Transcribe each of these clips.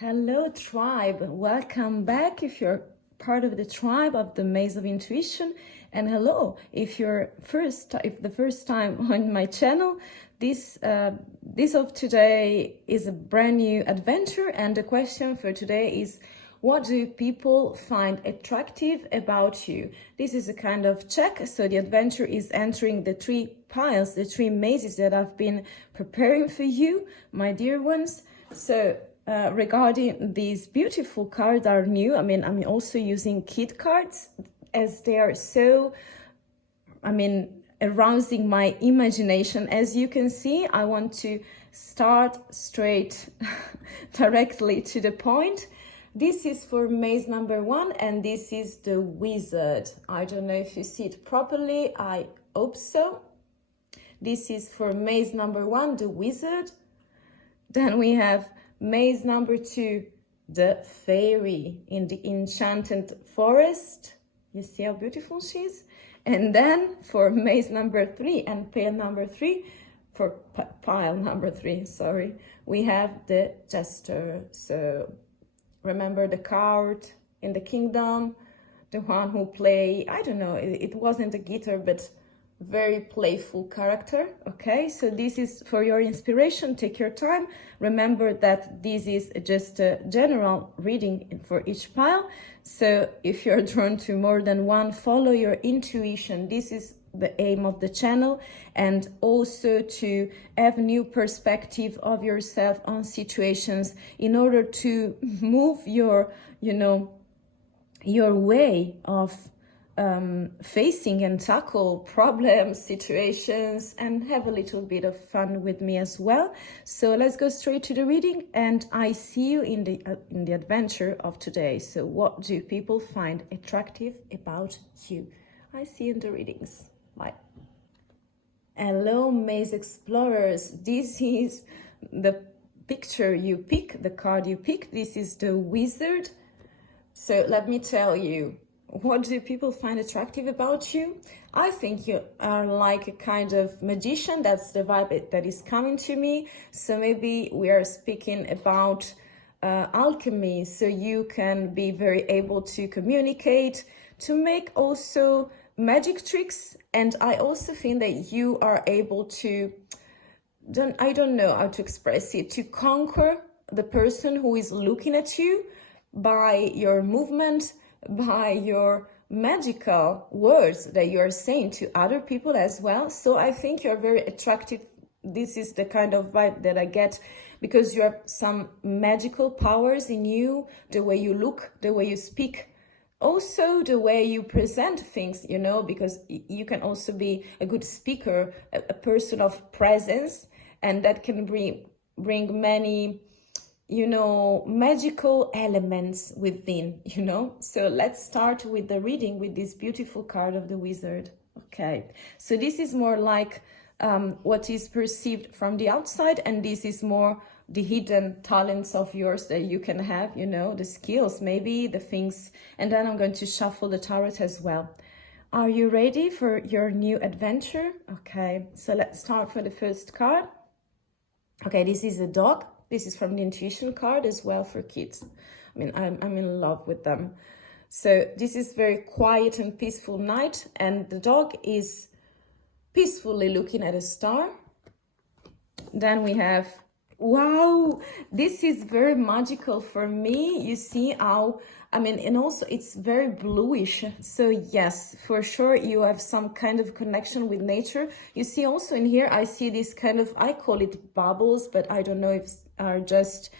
Hello tribe, welcome back if you're part of the tribe of the Maze of Intuition, and hello if the first time on my channel. This of today is a brand new adventure, and the question for today is, what do people find attractive about you? This is a kind of check, so the adventure is entering the three piles, the three mazes that I've been preparing for you, my dear ones. So regarding these beautiful cards are new. I'm also using kit cards as they are so, arousing my imagination. As you can see, I want to start straight directly to the point. This is for maze number 1, and this is the wizard. I don't know if you see it properly. I hope so. This is for maze number 1, the wizard. Then we have maze number 2, the fairy in the enchanted forest. You see how beautiful she is? And then for maze number 3 and pile number 3, sorry, we have the Jester. So remember the card in the kingdom, the one who play, I don't know, it wasn't a guitar, but very playful character. Okay, so this is for your inspiration. Take your time. Remember that this is just a general reading for each pile, so if you're drawn to more than one, follow your intuition. This is the aim of the channel, and also to have new perspective of yourself on situations in order to move your way of facing and tackle problems, situations, and have a little bit of fun with me as well. So let's go straight to the reading, and I see you in the adventure of today. So what do people find attractive about you? I see you in the readings. Bye. Hello, maze explorers. This is the picture you pick, the card you pick. This is the wizard. So let me tell you, what do people find attractive about you? I think you are like a kind of magician. That's the vibe that is coming to me. So maybe we are speaking about alchemy. So you can be very able to communicate, to make also magic tricks. And I also think that you are able to, I don't know how to express it, to conquer the person who is looking at you by your movement, by your magical words that you are saying to other people as well. So I think you're very attractive. This is the kind of vibe that I get, because you have some magical powers in you, the way you look, the way you speak, also the way you present things, because you can also be a good speaker, a person of presence, and that can bring many magical elements within, So let's start with the reading with this beautiful card of the wizard. Okay, so this is more like what is perceived from the outside, and this is more the hidden talents of yours that you can have, the skills, maybe the things. And then I'm going to shuffle the tarot as well. Are you ready for your new adventure? Okay, so let's start for the first card. Okay, this is a dog. This is from the intuition card as well for kids. I'm in love with them. So this is very quiet and peaceful night, and the dog is peacefully looking at a star. Then we have, wow, this is very magical for me. You see how, and also it's very bluish. So yes, for sure you have some kind of connection with nature. You see also in here, I see this kind of, I call it bubbles, but I don't know if are just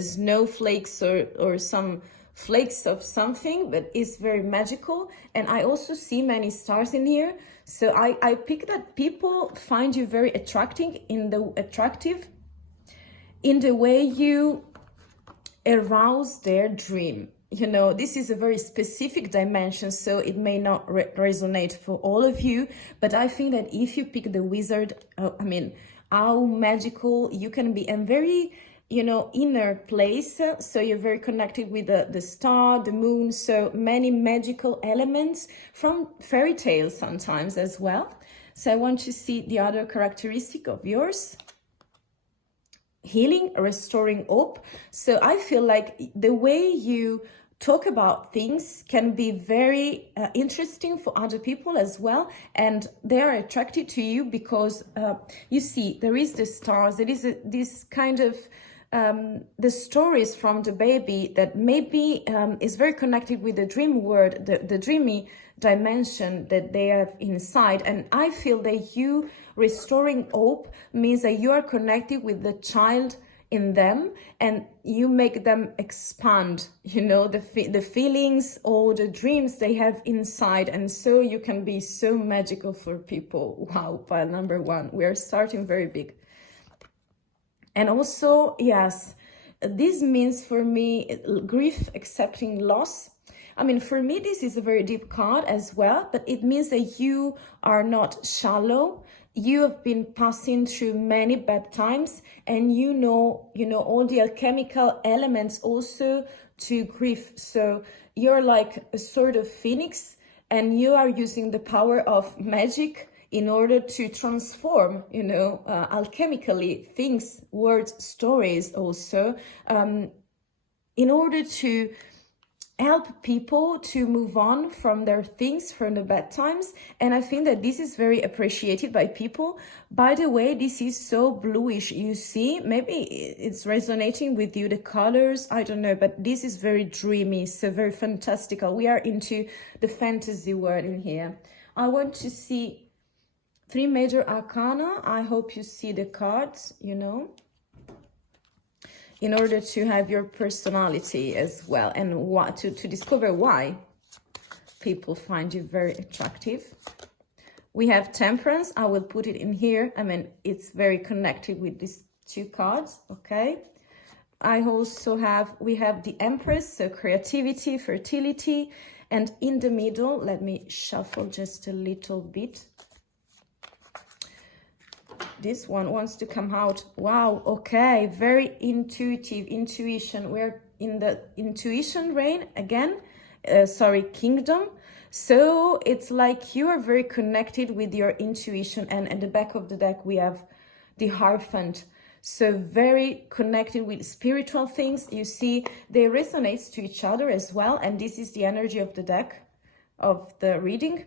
snowflakes or some flakes of something, but it's very magical. And I also see many stars in here. So I pick that people find you very attractive in the way you arouse their dream. This is a very specific dimension, so it may not resonate for all of you, but I think that if you pick the wizard, how magical you can be, and very, inner place. So you're very connected with the star, the moon, so many magical elements from fairy tales sometimes as well. So I want to see the other characteristic of yours. healing, restoring hope. So I feel like the way you talk about things can be very interesting for other people as well, and they are attracted to you because you see there is the stars, there is this kind of the stories from the baby that maybe is very connected with the dream world, the dreamy dimension that they have inside. And I feel that you restoring hope means that you are connected with the child in them, and you make them expand, you know, the feelings or the dreams they have inside, and so you can be so magical for people. Wow, pile number 1, we are starting very big. And also, yes, this means for me grief, accepting loss. I mean, for me, this is a very deep card as well, but it means that you are not shallow. You have been passing through many bad times, and you know all the alchemical elements also to grief. So you're like a sort of phoenix, and you are using the power of magic in order to transform, alchemically things, words, stories also, in order to help people to move on from their things, from the bad times. And I think that this is very appreciated by people. By the way, this is so bluish, you see, maybe it's resonating with you, the colors, I don't know, but this is very dreamy, so very fantastical. We are into the fantasy world in here. I want to see 3 major arcana. I hope you see the cards, in order to have your personality as well, and what to discover why people find you very attractive. We have Temperance. I will put it in here. I mean, it's very connected with these 2 cards, okay? We have the Empress, so creativity, fertility, and in the middle, let me shuffle just a little bit. This one wants to come out. Wow, okay, very intuitive, intuition. We're in the intuition reign again, kingdom. So it's like you are very connected with your intuition, and at the back of the deck we have the Hierophant. So very connected with spiritual things. You see, they resonate to each other as well, and this is the energy of the deck, of the reading.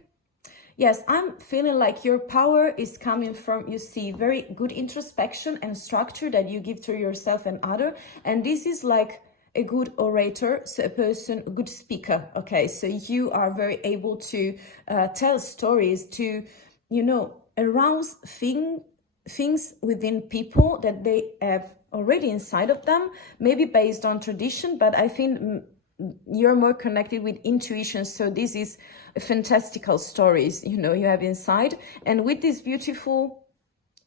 Yes, I'm feeling like your power is coming from, you see, very good introspection and structure that you give to yourself and other. And this is like a good orator, so a good speaker. Okay, so you are very able to tell stories, to, arouse things within people that they have already inside of them, maybe based on tradition, but I think you're more connected with intuition. So this is fantastical stories, you have inside. And with this beautiful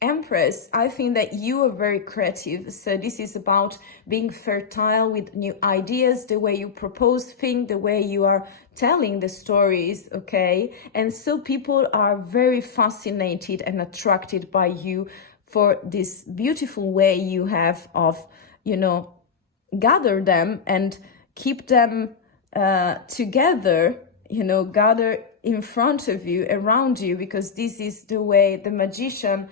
Empress, I think that you are very creative. So this is about being fertile with new ideas, the way you propose things, the way you are telling the stories, okay? And so people are very fascinated and attracted by you for this beautiful way you have of, gather them and keep them together, gather in front of you, around you, because this is the way the magician,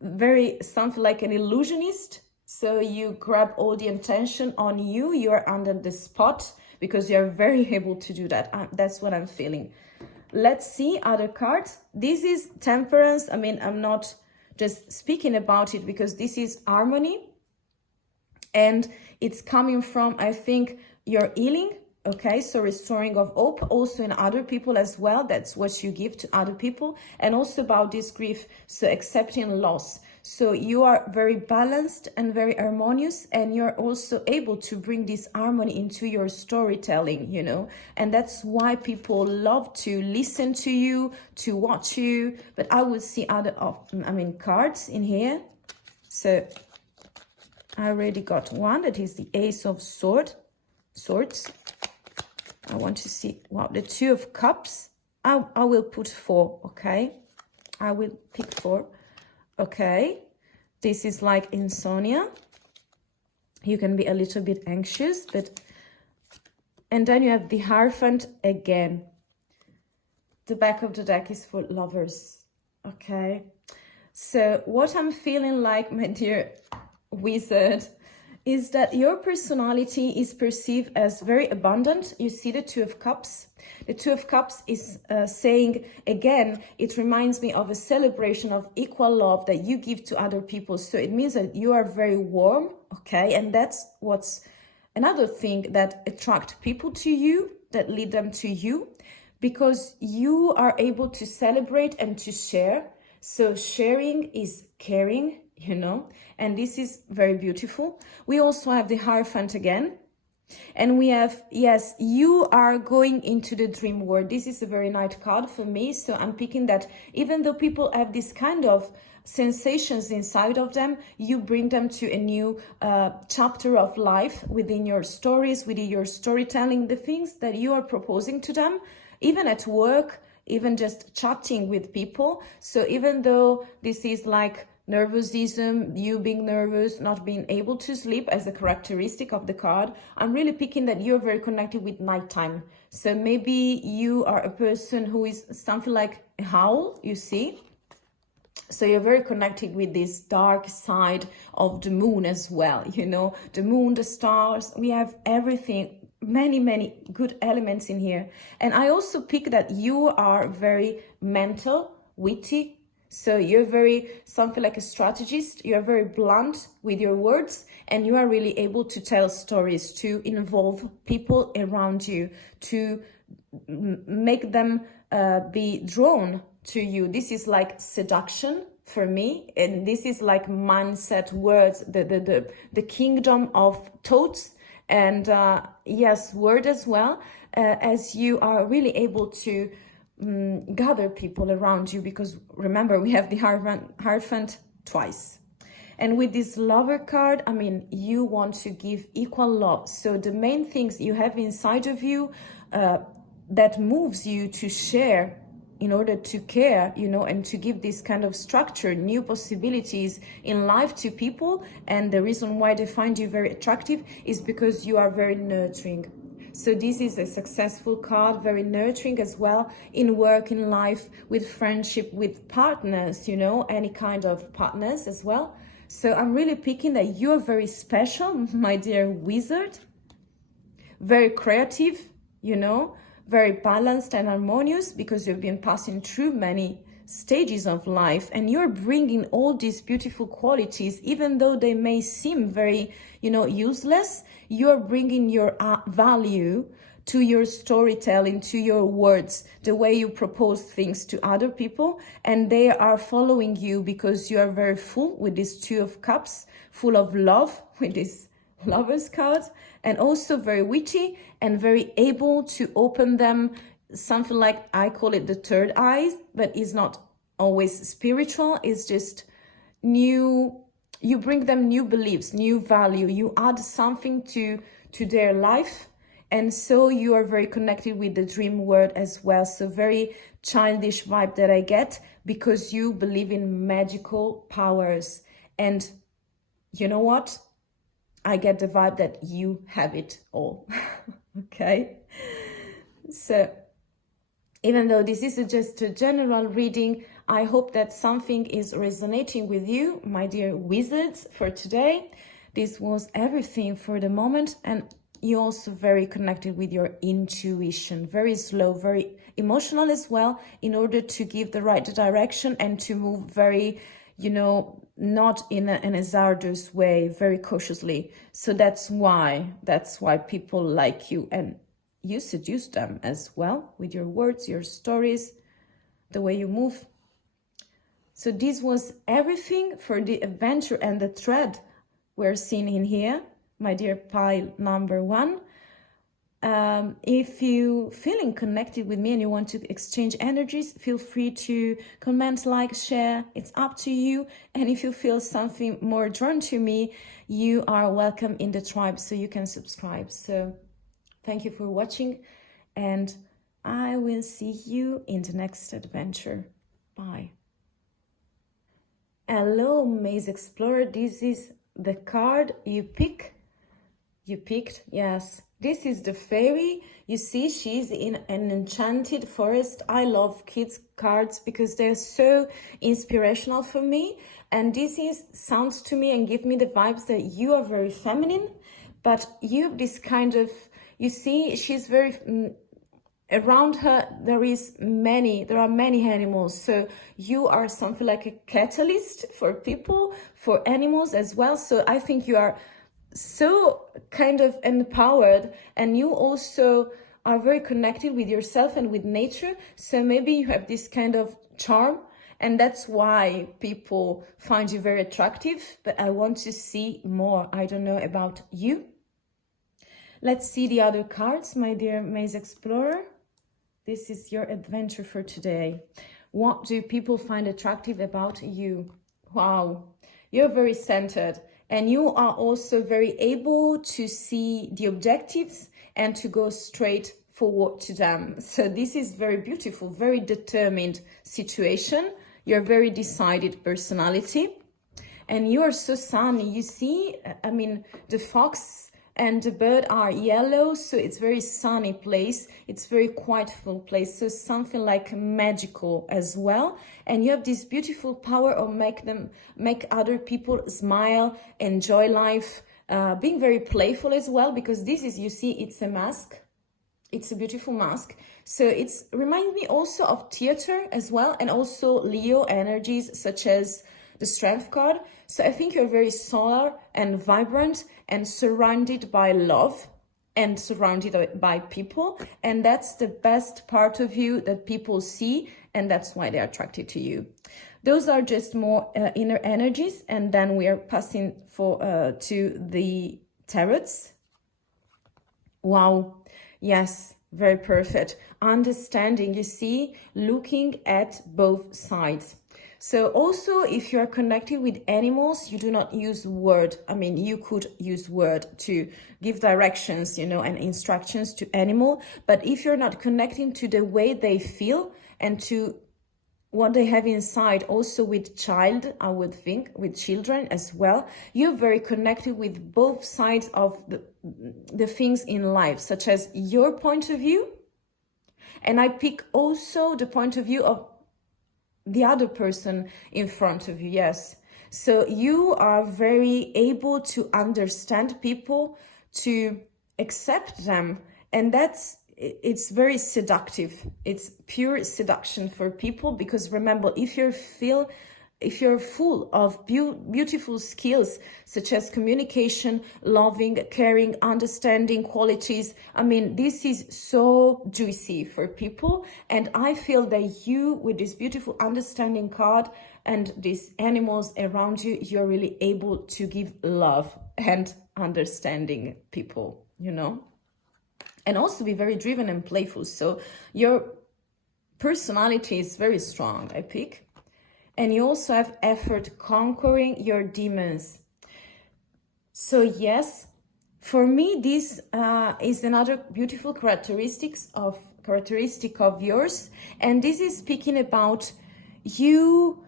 very something like an illusionist. So you grab all the attention on you, you're under the spot, because you're very able to do that. That's what I'm feeling. Let's see other cards. This is Temperance. I'm not just speaking about it because this is harmony. And it's coming from, I think, your healing, okay? So restoring of hope, also in other people as well. That's what you give to other people. And also about this grief, so accepting loss. So you are very balanced and very harmonious, and you're also able to bring this harmony into your storytelling, And that's why people love to listen to you, to watch you. But I will see other, cards in here. So I already got one, that is the Ace of Swords. I want to see, wow, the 2 of Cups. I will put 4, okay? I will pick 4, okay? This is like insomnia. You can be a little bit anxious, but... And then you have the Hierophant again. The back of the deck is for lovers, okay? So what I'm feeling like, my dear Wizard, is that your personality is perceived as very abundant. You see the Two of Cups. The Two of Cups is saying, again, it reminds me of a celebration of equal love that you give to other people. So it means that you are very warm, okay? And that's what's another thing that attracts people to you, that lead them to you, because you are able to celebrate and to share. So sharing is caring, you know, and this is very beautiful. We also have the Hierophant again. And we have, yes, you are going into the dream world. This is a very nice card for me. So I'm picking that even though people have this kind of sensations inside of them, you bring them to a new chapter of life within your stories, within your storytelling, the things that you are proposing to them, even at work, even just chatting with people. So even though this is like nervosism, you being nervous, not being able to sleep as a characteristic of the card, I'm really picking that you're very connected with nighttime. So maybe you are a person who is something like a owl, you see. So you're very connected with this dark side of the moon as well, you know, the moon, the stars, we have everything, many good elements in here. And I also pick that you are very mental, witty. So you're very, something like a strategist, you're very blunt with your words, and you are really able to tell stories, to involve people around you, to make them be drawn to you. This is like seduction for me, and this is like mindset words, the kingdom of thoughts, and yes, word as well, as you are really able to gather people around you, because remember we have the Hierophant twice. And with this lover card, I mean, you want to give equal love. So the main things you have inside of you that moves you to share in order to care, you know, and to give this kind of structure, new possibilities in life to people. And the reason why they find you very attractive is because you are very nurturing. So this is a successful card, very nurturing as well, in work, in life, with friendship, with partners, you know, any kind of partners as well. So I'm really picking that you're very special, my dear wizard, very creative, you know, very balanced and harmonious, because you've been passing through many stages of life, and you're bringing all these beautiful qualities, even though they may seem very, you know, useless. You're bringing your value to your storytelling, to your words, the way you propose things to other people, and they are following you because you are very full with this Two of Cups, full of love with this Lovers card, and also very witty and very able to open them, something like, I call it the third eye, but it's not always spiritual, it's just new. You bring them new beliefs, new value, you add something to their life, and so you are very connected with the dream world as well. So very childish vibe that I get, because you believe in magical powers. And you know what? I get the vibe that you have it all. Okay? So even though this is just a general reading, I hope that something is resonating with you, my dear wizards, for today. This was everything for the moment, and you're also very connected with your intuition, very slow, very emotional as well, in order to give the right direction and to move very, you know, not in a hazardous way, very cautiously. So that's why people like you, and you seduce them as well with your words, your stories, the way you move. So this was everything for the adventure and the thread we're seeing in here, my dear pile number 1. If you feeling connected with me and you want to exchange energies, feel free to comment, like, share. It's up to you. And if you feel something more drawn to me, you are welcome in the tribe, so you can subscribe. So thank you for watching, and I will see you in the next adventure. Bye. Hello, Maze Explorer. This is the card you picked. Yes. This is the fairy. You see, she's in an enchanted forest. I love kids cards because they're so inspirational for me. And sounds to me and give me the vibes that you are very feminine, but you have this kind of, you see, she's very, around her, there are many animals. So you are something like a catalyst for people, for animals as well. So I think you are so kind of empowered, and you also are very connected with yourself and with nature. So maybe you have this kind of charm, and that's why people find you very attractive. But I want to see more. I don't know about you. Let's see the other cards, my dear Maze Explorer. This is your adventure for today. What do people find attractive about you? Wow, you're very centered. And you are also very able to see the objectives and to go straight forward to them. So this is very beautiful, very determined situation. You're a very decided personality. And you are so sunny. You see, I mean, the fox and the bird are yellow, so it's very sunny place. It's very quietful place, so something like magical as well. And you have this beautiful power of make other people smile, enjoy life, being very playful as well, because this is, you see, it's a mask. It's a beautiful mask. So it's reminds me also of theater as well, and also Leo energies such as the strength card. So I think you're very solar and vibrant and surrounded by love and surrounded by people. And that's the best part of you that people see, and that's why they're attracted to you. Those are just more inner energies. And then we are passing to the tarots. Wow. Yes, very perfect. Understanding, you see, looking at both sides. So also, if you are connected with animals, you do not use word. I mean, you could use word to give directions, you know, and instructions to animal. But if you're not connecting to the way they feel and to what they have inside, also with child, I would think, with children as well, you're very connected with both sides of the things in life, such as your point of view. And I pick also the point of view of the other person in front of you. Yes, so you are very able to understand people, to accept them, and it's very seductive. It's pure seduction for people, because remember, if you're full of beautiful skills such as communication, loving, caring, understanding qualities, I mean, this is so juicy for people. And I feel that you, with this beautiful understanding card and these animals around you, you're really able to give love and understanding people, you know, and also be very driven and playful. So your personality is very strong, I pick. And you also have effort conquering your demons. So yes, for me, this is another beautiful characteristic of yours. And this is speaking about you,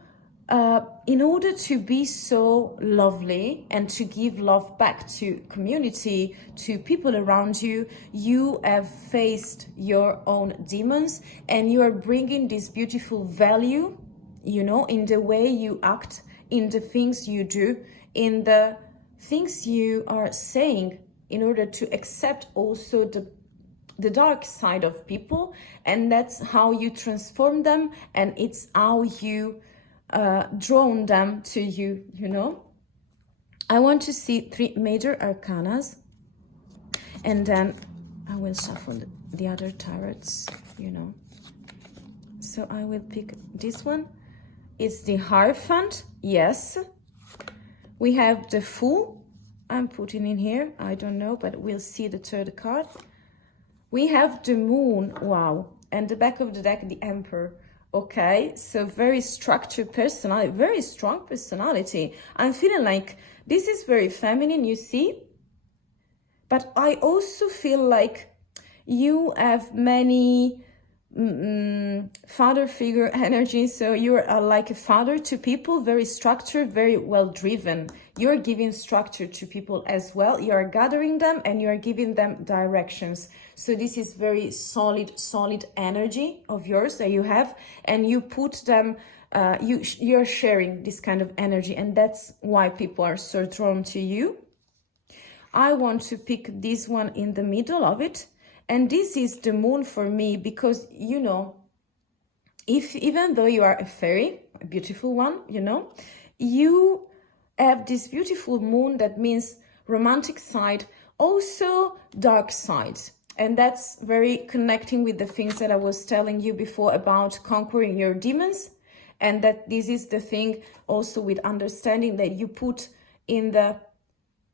in order to be so lovely and to give love back to community, to people around you, you have faced your own demons, and you are bringing this beautiful value, you know, in the way you act, in the things you do, in the things you are saying, in order to accept also the dark side of people. And that's how you transform them, and it's how you drawn them to you, you know. I want to see 3 major arcanas, and then I will shuffle the other tarots, you know. So I will pick this one. It's the Hierophant, yes. We have the Fool, I'm putting in here, I don't know, but we'll see the 3rd card. We have the Moon, wow, and the back of the deck, the Emperor. Okay, so very structured personality, very strong personality. I'm feeling like this is very feminine, you see, but I also feel like you have many father figure energy. So you're like a father to people, very structured, very well driven. You're giving structure to people as well. You are gathering them and you are giving them directions. So this is very solid energy of yours that you have, and you put them, you're sharing this kind of energy, and that's why people are so drawn to you. I want to pick this one in the middle of it. And this is the moon for me, because, you know, even though you are a fairy, a beautiful one, you know, you have this beautiful moon that means romantic side, also dark side. And that's very connecting with the things that I was telling you before about conquering your demons. And that this is the thing also with understanding that you put in the,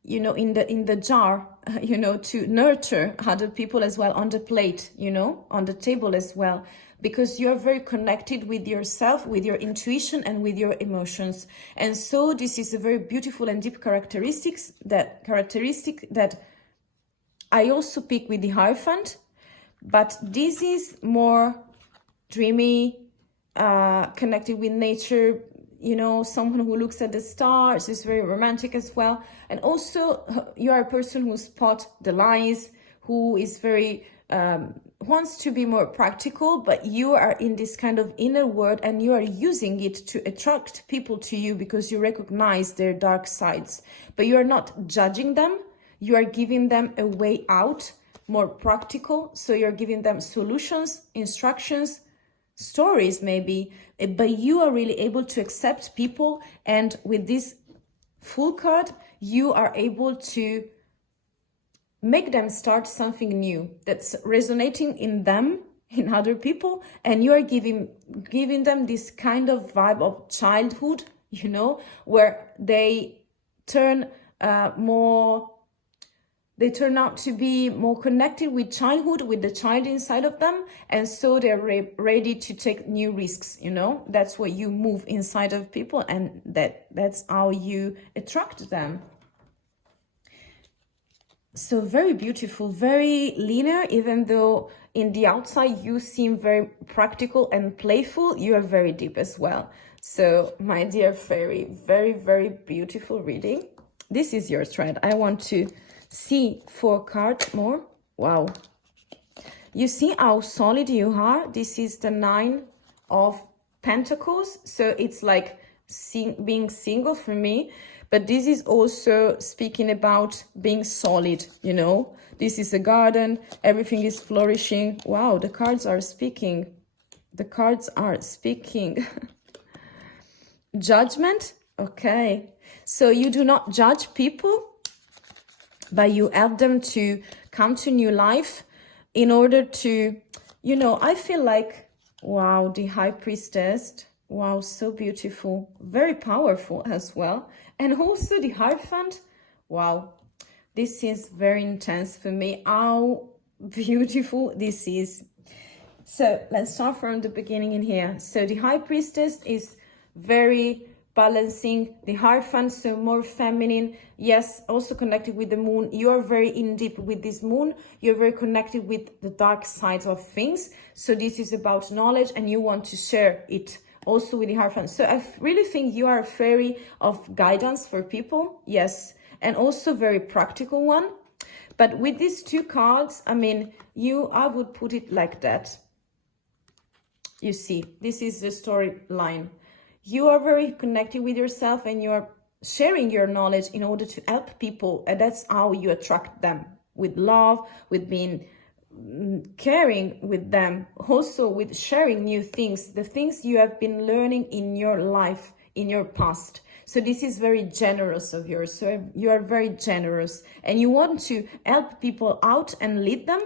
you know, in the jar, you know, to nurture other people as well, on the plate, you know, on the table as well, because you're very connected with yourself, with your intuition and with your emotions. And so this is a very beautiful and deep characteristic that I also pick with the Hierophant, but this is more dreamy, connected with nature, you know, someone who looks at the stars, is very romantic as well. And also you are a person who spot the lies, who is very, wants to be more practical, but you are in this kind of inner world and you are using it to attract people to you because you recognize their dark sides, but you are not judging them. You are giving them a way out, more practical. So you're giving them solutions, instructions, stories maybe, but you are really able to accept people. And with this Fool card, you are able to make them start something new that's resonating in them, in other people, and you are giving them this kind of vibe of childhood, you know, where they turn they turn out to be more connected with childhood, with the child inside of them. And so they're ready to take new risks, you know. That's what you move inside of people, and that's how you attract them. So very beautiful, very linear, even though in the outside you seem very practical and playful, you are very deep as well. So my dear fairy, very, very beautiful reading. This is your thread. I want to see 4 cards more. Wow. You see how solid you are. This is the 9 of Pentacles. So it's like being single for me. But this is also speaking about being solid, you know. This is a garden. Everything is flourishing. Wow, the cards are speaking. The cards are speaking. Judgment. Okay. So you do not judge people, but you help them to come to new life in order to, you know, I feel like, wow, the High Priestess, wow, so beautiful, very powerful as well. And also the Hierophant, wow, this is very intense for me, how beautiful this is. So let's start from the beginning in here. So the High Priestess is very balancing, the Hierophant, so more feminine, yes, also connected with the moon. You're very in deep with this moon. You're very connected with the dark sides of things. So this is about knowledge and you want to share it also with the Hierophant. So I really think you are a fairy of guidance for people, yes, and also very practical one. But with these 2 cards, I mean, I would put it like that. You see, this is the storyline. You are very connected with yourself and you are sharing your knowledge in order to help people. And that's how you attract them, with love, with being caring with them, also with sharing new things, the things you have been learning in your life, in your past. So this is very generous of yours. So you are very generous and you want to help people out and lead them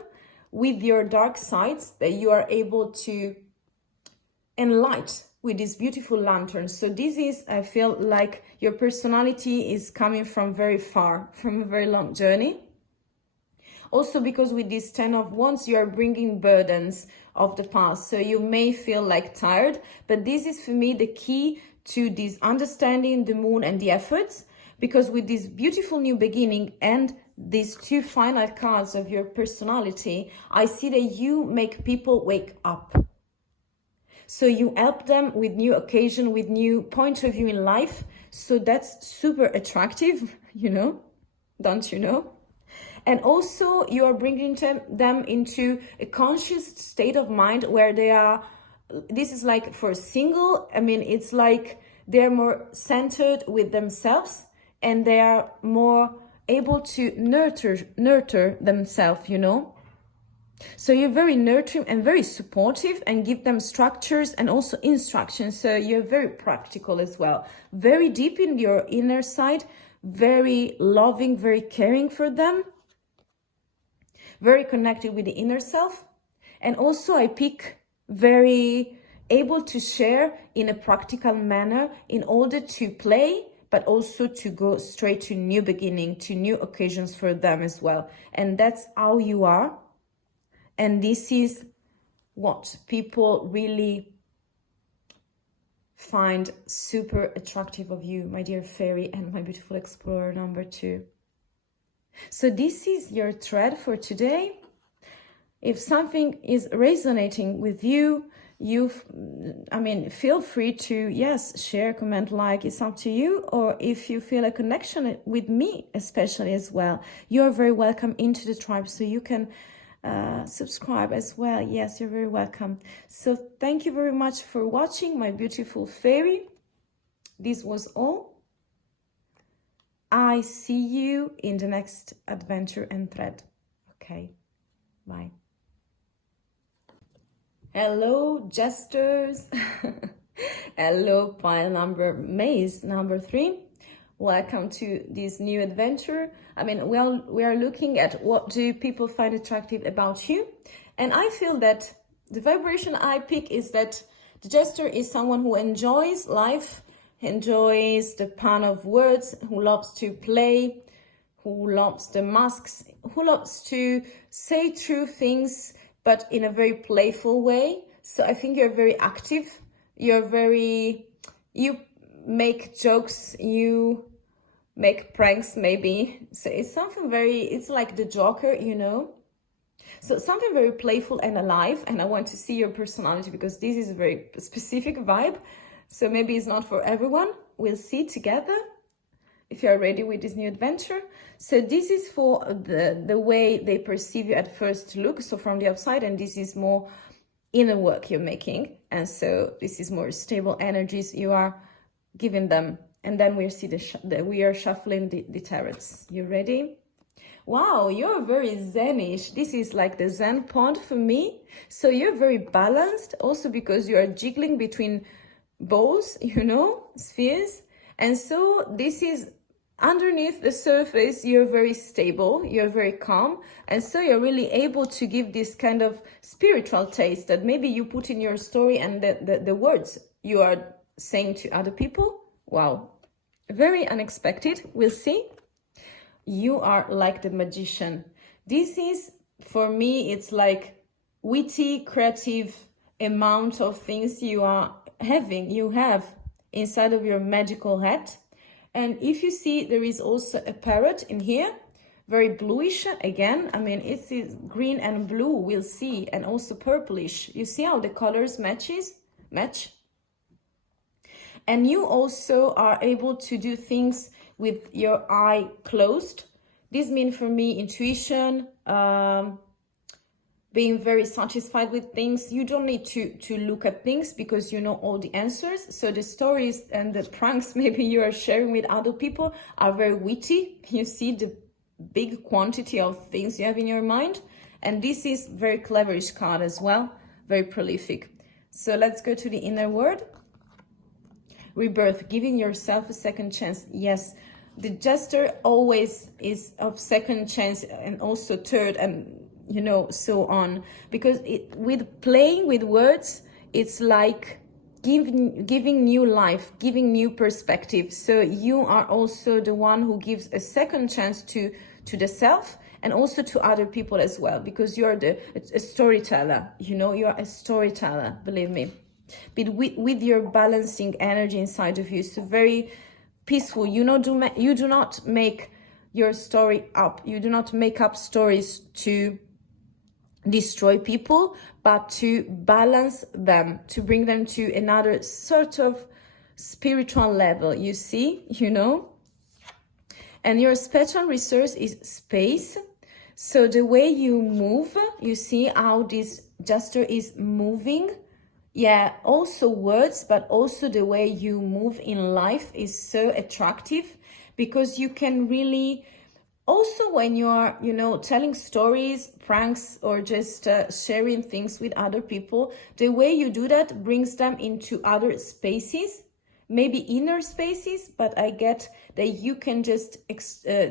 with your dark sides that you are able to enlighten with this beautiful lantern. So this is, I feel like your personality is coming from very far, from a very long journey. Also because with this 10 of Wands, you are bringing burdens of the past. So you may feel like tired, but this is for me the key to this understanding the moon and the efforts. Because with this beautiful new beginning and these two final cards of your personality, I see that you make people wake up. So you help them with new occasion, with new point of view in life. So that's super attractive, you know, don't you know? And also you are bringing them into a conscious state of mind where they are, this is like for single, I mean, it's like they're more centered with themselves and they are more able to nurture themselves, you know. So you're very nurturing and very supportive and give them structures and also instructions. So you're very practical as well, very deep in your inner side, very loving, very caring for them, very connected with the inner self. And also I pick very able to share in a practical manner in order to play, but also to go straight to new beginning, to new occasions for them as well. And that's how you are. And this is what people really find super attractive of you, my dear fairy and my beautiful explorer number 2. So this is your thread for today. If something is resonating with you, feel free to, yes, share, comment, like, it's up to you. Or if you feel a connection with me, especially as well, you're very welcome into the tribe. So you can subscribe as well. Yes, you're very welcome. So thank you very much for watching, my beautiful fairy. This was all. I see you in the next adventure and thread. Okay, bye. Hello, Jesters. Hello, pile number maze number 3. Welcome to this new adventure. I mean, we are looking at what do people find attractive about you. And I feel that the vibration I pick is that the Jester is someone who enjoys life, enjoys the pun of words, who loves to play, who loves the masks, who loves to say true things, but in a very playful way. So I think you're very active. You make jokes, you make pranks maybe. So it's something it's like the Joker, you know. So something very playful and alive. And I want to see your personality because this is a very specific vibe. So maybe it's not for everyone. We'll see together if you're ready with this new adventure. So this is for the way they perceive you at first look, so from the outside, and this is more inner work you're making. And so this is more stable energies you are giving them. And then we see we are shuffling the tarots. You ready? Wow, you're very zenish. This is like the Zen pond for me. So you're very balanced, also because you are jiggling between balls, you know, spheres. And so this is underneath the surface, you're very stable, you're very calm. And so you're really able to give this kind of spiritual taste that maybe you put in your story and the words you are saying to other people. Wow, very unexpected. We'll see. You are like the magician. This is, for me, it's like witty, creative amount of things you have inside of your magical hat. And if you see, there is also a parrot in here, very bluish again. I mean, it's green and blue, we'll see, and also purplish. You see how the colors match? And you also are able to do things with your eye closed. This means for me intuition, being very satisfied with things. You don't need to look at things because you know all the answers. So the stories and the pranks maybe you are sharing with other people are very witty. You see the big quantity of things you have in your mind. And this is very cleverish card as well, very prolific. So let's go to the inner word. Rebirth, giving yourself a second chance. Yes, the Jester always is of second chance and also third and you know, so on. Because with playing with words, it's like giving new life, giving new perspective. So you are also the one who gives a second chance to the self and also to other people as well, because you're a storyteller, you know, you're a storyteller, believe me. But with your balancing energy inside of you, so very peaceful. You do not make your story up. You do not make up stories to destroy people, but to balance them, to bring them to another sort of spiritual level, you see, And your special resource is space. So the way you move, you see how this Jester is moving. Yeah, also words, but also the way you move in life is so attractive, because you can really, also when you are, telling stories, pranks, or just sharing things with other people, the way you do that brings them into other spaces, maybe inner spaces, but I get that you can just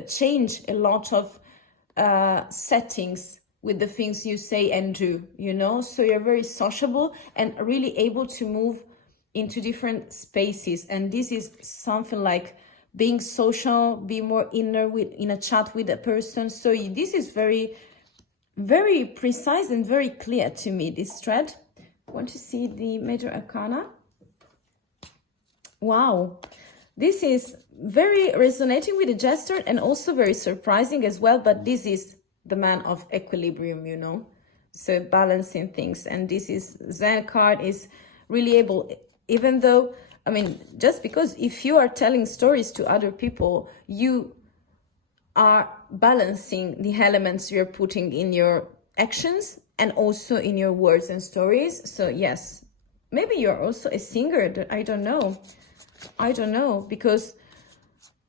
change a lot of settings with the things you say and do, so you're very sociable and really able to move into different spaces. And this is something like being social, be more inner in a chat with a person. So this is very, very precise and very clear to me, this thread. Want to see the major arcana? Wow, this is very resonating with the Jester and also very surprising as well. But this is the man of equilibrium, so balancing things. And this is Zen card is really able, even though, just because if you are telling stories to other people, you are balancing the elements you're putting in your actions and also in your words and stories. So yes, maybe you're also a singer. I don't know, because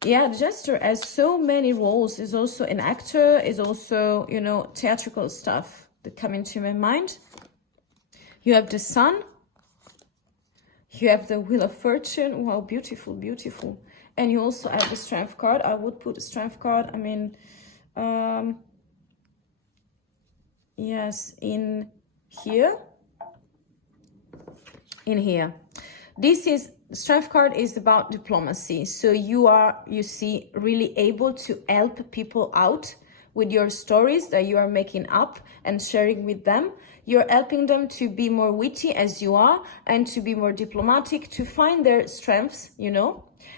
yeah, the Jester has so many roles. Is also an actor, is also, theatrical stuff that come into my mind. You have the Sun. You have the Wheel of Fortune. Wow, beautiful, beautiful. And you also have the Strength card. I would put the Strength card, yes, in here. This is, Strength card is about diplomacy. So you see, really able to help people out with your stories that you are making up and sharing with them. You're helping them to be more witty as you are, and to be more diplomatic, to find their strengths,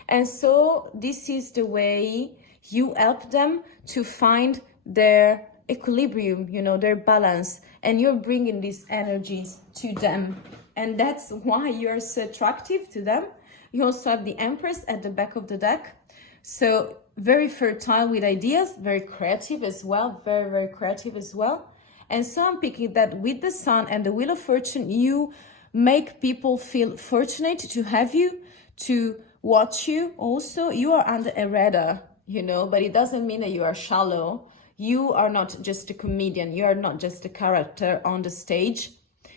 And so this is the way you help them to find their equilibrium, their balance. And you're bringing these energies to them. And that's why you're so attractive to them. You also have the Empress at the back of the deck. So very fertile with ideas, very creative as well, very, very creative as well. And so I'm picking that with the Sun and the Wheel of Fortune, you make people feel fortunate to have you, to watch you. Also, you are under a radar, but it doesn't mean that you are shallow. You are not just a comedian. You are not just a character on the stage.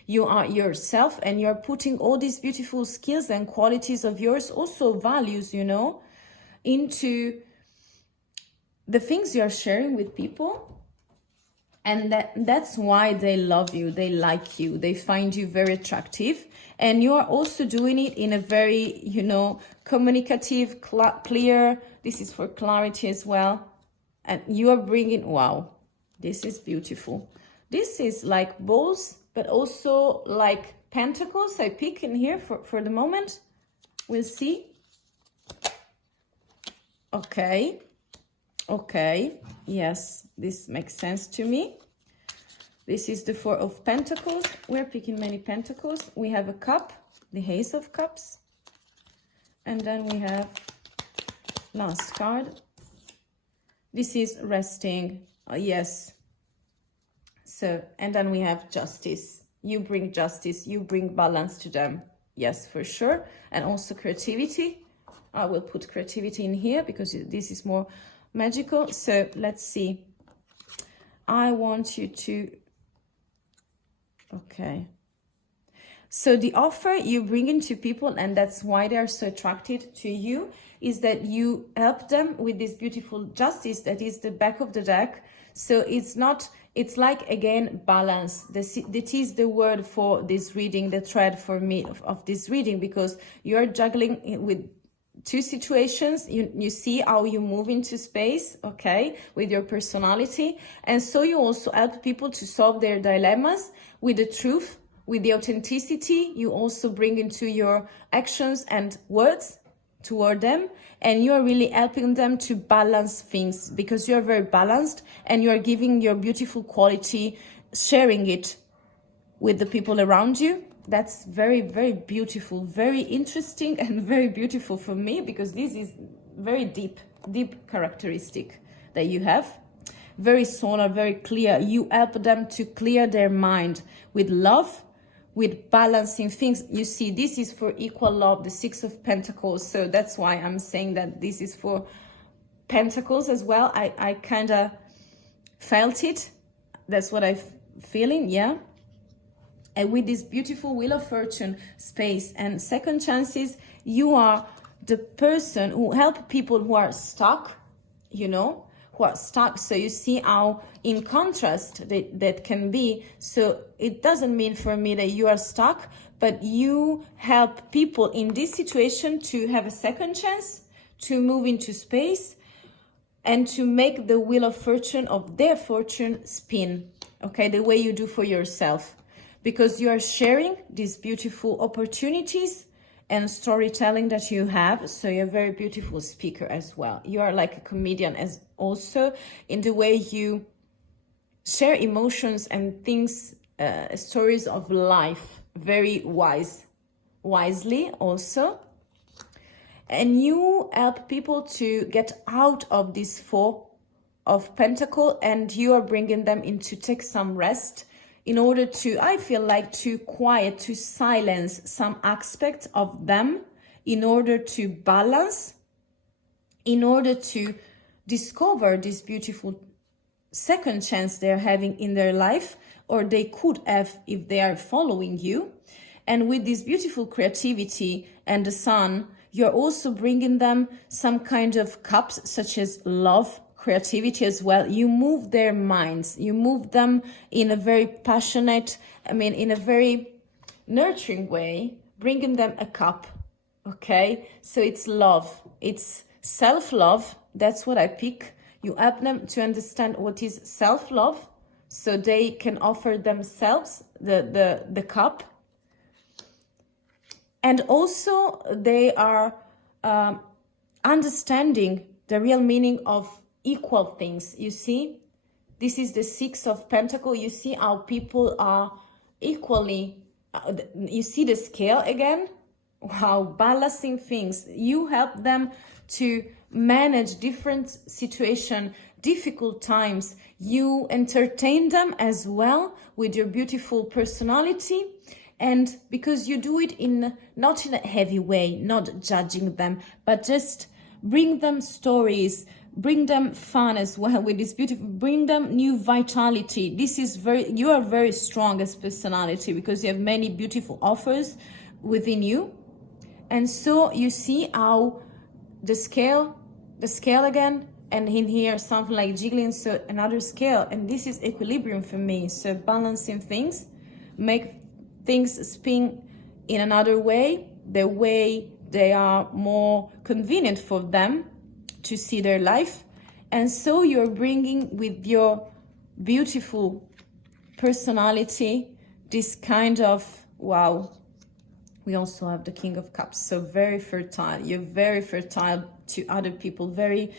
You are yourself, and you're putting all these beautiful skills and qualities of yours, also values, into the things you're sharing with people. And that's why they love you, they like you, they find you very attractive. And you are also doing it in a very, communicative, clear, this is for clarity as well. And you are bringing, wow, this is beautiful. This is like balls, but also like pentacles. I pick in here for the moment. We'll see. Okay. Yes, this makes sense to me. This is the Four of Pentacles. We're picking many pentacles. We have a cup, the Ace of Cups. And then we have last card. This is resting. Yes. So, and then we have justice. You bring justice, you bring balance to them. Yes, for sure. And also creativity. I will put creativity in here because this is more magical. So let's see. I want you to, okay. So the offer you bring into people, and that's why they're so attracted to you, is that you help them with this beautiful justice that is the back of the deck. So it's like, again, balance. That is the word for this reading, the thread for me of this reading, because you're juggling with two situations. You see how you move into space, okay, with your personality. And so you also help people to solve their dilemmas with the truth, with the authenticity you also bring into your actions and words toward them, and you are really helping them to balance things, because you are very balanced and you are giving your beautiful quality, sharing it with the people around you. That's very, very beautiful, very interesting, and very beautiful for me, because this is very deep characteristic that you have. Very solar, very clear. You help them to clear their mind with love, with balancing things. You see, this is for equal love, the Six of Pentacles. So that's why I'm saying that this is for Pentacles as well. I kind of felt it. That's what I'm feeling, yeah. And with this beautiful Wheel of Fortune, space and second chances, you are the person who help people who are stuck, you know, who are stuck. So you see how in contrast that can be. So it doesn't mean for me that you are stuck, but you help people in this situation to have a second chance, to move into space, and to make the Wheel of Fortune, of their fortune, spin, okay, the way you do for yourself. Because you are sharing these beautiful opportunities and storytelling that you have. So you're a very beautiful speaker as well. You are like a comedian as also in the way you share emotions and things, stories of life, very wisely also. And you help people to get out of this Four of Pentacles, and you are bringing them in to take some rest, in order to, I feel like, to quiet, to silence some aspects of them, in order to balance, in order to discover this beautiful second chance they're having in their life, or they could have if they are following you. And with this beautiful creativity and the Sun, you're also bringing them some kind of cups, such as love, creativity as well. You move their minds, you move them in a very passionate, in a very nurturing way, bringing them a cup, okay? So it's love, it's self-love. That's what I pick. You help them to understand what is self-love, so they can offer themselves the cup. And also they are understanding the real meaning of equal things. You see, this is the Six of Pentacles. You see how people are equally, you see the scale again, how balancing things. You help them to manage different situations, difficult times. You entertain them as well with your beautiful personality. And because you do it not in a heavy way, not judging them, but just bring them stories, bring them fun as well with this beautiful, bring them new vitality. This is you are very strong as personality, because you have many beautiful offers within you. And so you see how the scale again, and in here something like jiggling, so another scale, and this is equilibrium for me. So balancing things, make things spin in another way, the way they are more convenient for them to see their life. And so you're bringing with your beautiful personality this kind of, wow. We also have the King of Cups, so very fertile. You're very fertile to other people, very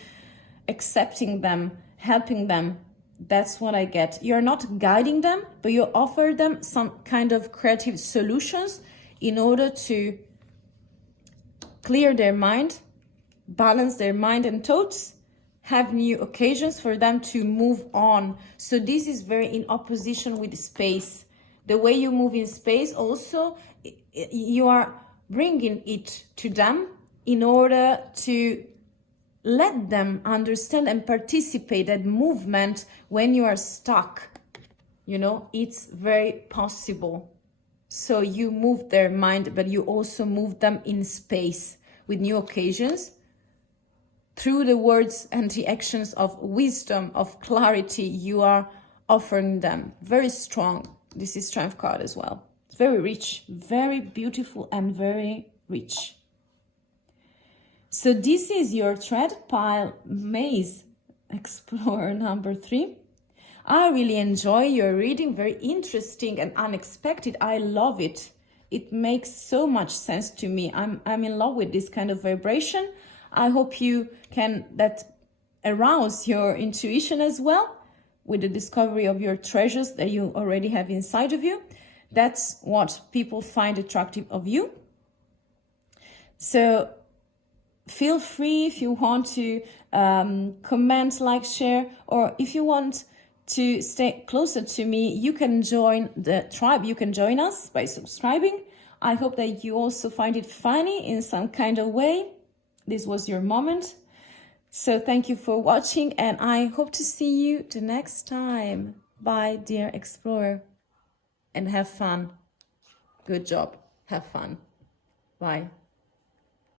accepting them, helping them. That's what I get. You're not guiding them, but you offer them some kind of creative solutions in order to clear their mind, balance their mind and thoughts, have new occasions for them to move on. So this is very in opposition with space. The way you move in space also, you are bringing it to them in order to let them understand and participate in movement. When you are stuck, you know, it's very possible. So you move their mind, but you also move them in space with new occasions through the words and the actions of wisdom, of clarity you are offering them. Very strong. This is Strength card as well. It's very rich, very beautiful, and very rich. So this is your Thread Pile Maze Explorer number 3. I really enjoy your reading, very interesting and unexpected. I love it. It makes so much sense to me. I'm in love with this kind of vibration. I hope you can arouse your intuition as well with the discovery of your treasures that you already have inside of you. That's what people find attractive of you. So feel free if you want to comment, like, share, or if you want to stay closer to me, you can join the tribe. You can join us by subscribing. I hope that you also find it funny in some kind of way. This was your moment. So thank you for watching, and I hope to see you the next time. Bye, dear explorer, and have fun. Good job. Have fun. Bye.